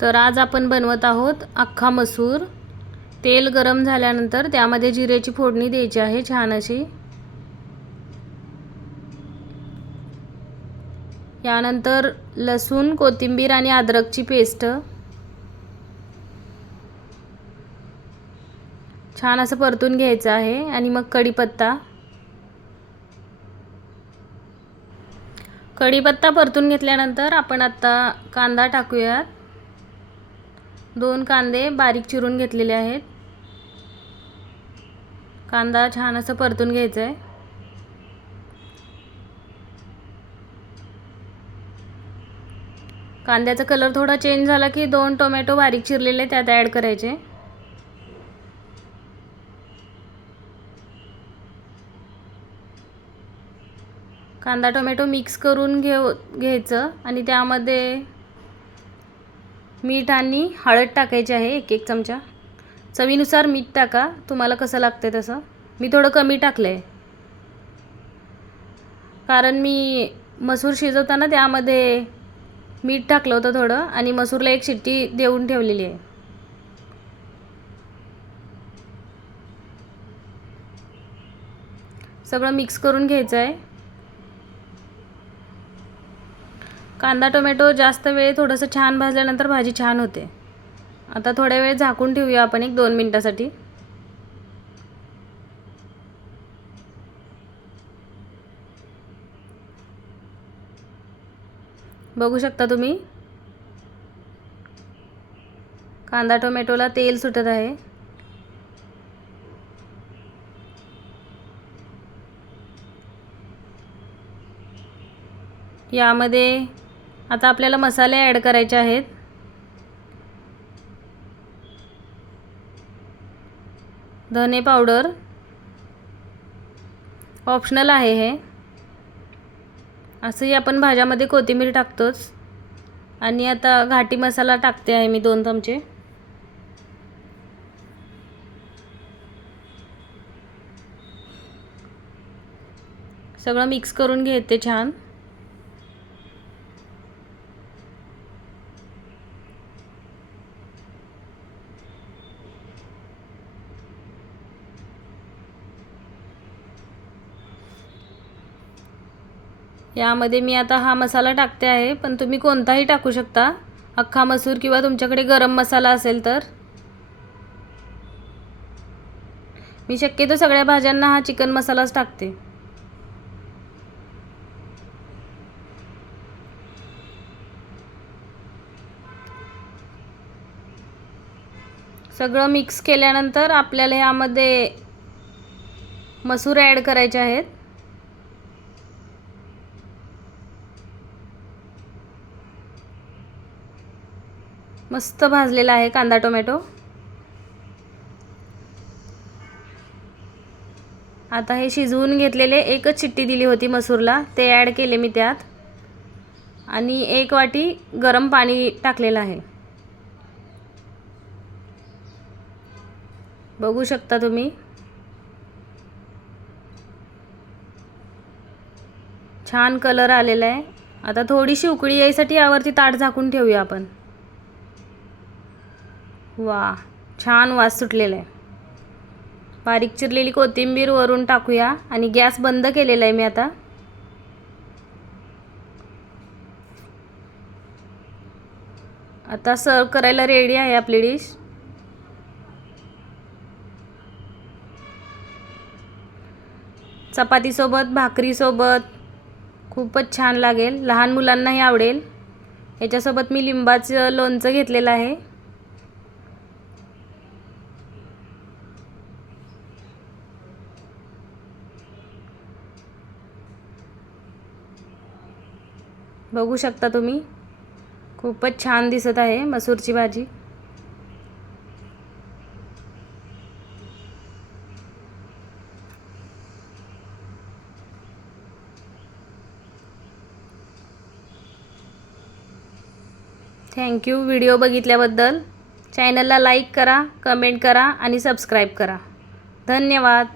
तर आज आपण बनवत आहोत अख्खा मसूर. तेल गरम झाल्यानंतर त्यामध्ये जिरेची फोडणी द्यायची आहे छान अशी. यानंतर लसूण कोथिंबीर आणि अद्रकची पेस्ट. छान असं परतून घ्यायचं आहे आणि मग कढीपत्ता. कढीपत्ता परतून घेतल्यानंतर आपण आत्ता कांदा टाकूयात. दोन कांदे बारीक चिरून घेतलेले आहेत. कांदा छान असं परतून घ्यायचं आहे कांद्याचा कलर थोडा चेंज झाला की दोन टोमॅटो बारीक चिरलेले त्यात ॲड करायचे. कांदा टोमॅटो मिक्स करून घेऊ घ्यायचं आणि त्यामध्ये मीठ आणि हळद टाकायची आहे एक एक चमचा. चवीनुसार मीठ टाका. तुम्हाला कसं लागतं तसं. मी थोडं कमी टाकलं आहे कारण मी मसूर शिजवताना त्यामध्ये मीठ टाकलं होतं थोडं आणि मसूरला एक शिट्टी देऊन ठेवलेली आहे. सगळं मिक्स करून घ्यायचं आहे. कांदा टोमॅटो जास्त वेळ थोडंसं छान भाजल्यानंतर भाजी छान होते. आता थोड्या वेळ झाकून ठेवूया आपण एक दोन मिनटासाठी. बघू शकता तुम्ही? कांदा टोमॅटोला तेल सुटत आहे. यामध्ये आता आपल्याला मसाले ॲड करायचे आहेत. धने पावडर. ऑप्शनल आहे हे. असंही आपण भाज्यामध्ये कोथिंबीर टाकतोच. आणि आता घाटी मसाला टाकते आहे मी दोन चमचे. सगळं मिक्स करून घेते छान. यामध्ये मी आता हा मसाला टाकते आहे पण तुम्ही कोणताही टाकू शकता. अख्खा मसूर किंवा तुमच्याकडे गरम मसाला असेल तर. मी शक्यतो सगळ्या भाज्यांना हा चिकन मसालाच टाकते. सगळं मिक्स केल्यानंतर आपल्याला ह्यामध्ये मसूर ॲड करायचे आहेत. मस्त भाजलेला आहे कांदा टोमॅटो. आता हे शिजवून घेतलेले एकच चिट्टी दिली होती मसूरला ते ॲड केले मी त्यात. आणि एक वाटी गरम पाणी टाकलेलं आहे. बघू शकता तुम्ही. छान कलर आलेला आहे. आता थोडीशी उकळी यायसाठी यावरती ताट झाकून ठेवूया आपण. वा छान वास सुटलेला आहे बारीक चिरलेली कोथिंबीर वरून टाकूया आणि गॅस बंद केलेला आहे मी आता. आता सर्व करायला रेडी आहे आपली डिश चपातीसोबत भाकरीसोबत. खूपच छान लागेल. लहान मुलांनाही आवडेल. याच्यासोबत मी लिंबाचं लोणचं घेतलेलं आहे. बघू शकता तुम्ही. खूपच छान दिसत आहे मसूरची भाजी. थँक्यू व्हिडिओ बघितल्याबद्दल. चॅनलला लाईक करा कमेंट करा आणि सबस्क्राईब करा. धन्यवाद.